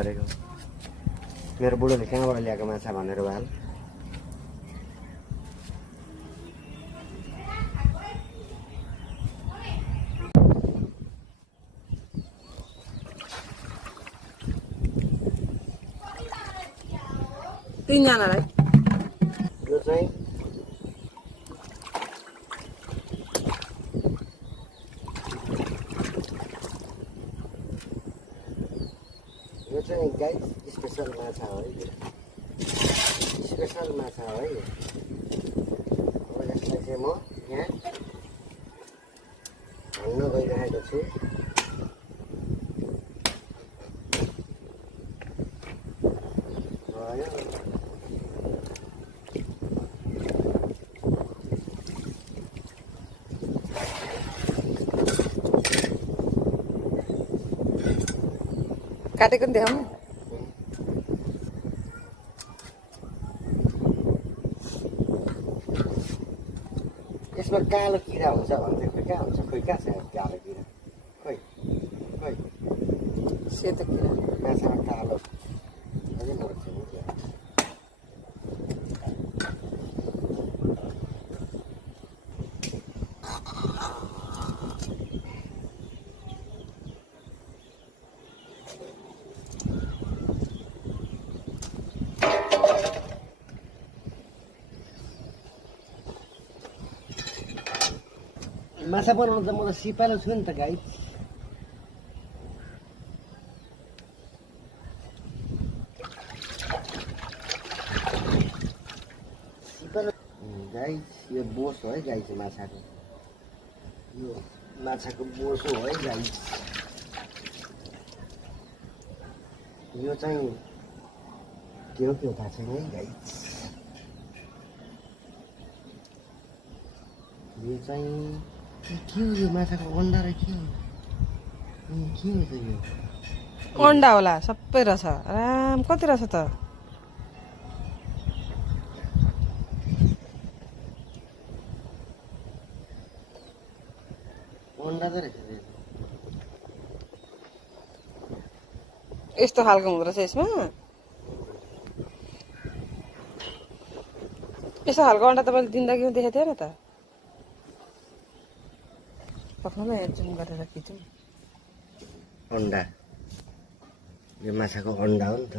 गरेको मेरो बुढोले कहाँबाट ल्याएको माछा भनेर भाल तीनजनालाई यो चाहिँ गाइस स्पेशल माछा हो है स्पेशल माछा हो है अब यसलाई चाहिँ म यहाँ हाल्न गइरहेको छु काटेको नि देखाउनु यसमा कालो किरा हुन्छ भन्दै खोइ कहाँ हुन्छ खोइ कहाँ छ कालो किरा खोइ खोइ सेतो किरा माछामा कालो अझै मर्छ नि माछा बनाउनु त म त सिपालु छु नि त गाइस सिपालु गाइस यो बोस हो है गाइस माछाको यो माछाको बोस हो है गाइस यो चाहिँ के हो थाहा छैन है गाइस यो चाहिँ के हो यो माछाको अन्डा र के हो त यो अन्डा होला सबै रहेछ आराम कति रहेछ त अन्डा त रहेछ यस्तो खालको हुँदो रहेछ यसमा यस्तो खालको अन्डा तपाईँले जिन्दगीमा देखेको थिएन त पक्राउन जुम गरेर खिचौँ अन्डा यो माछाको अन्डा हो नि त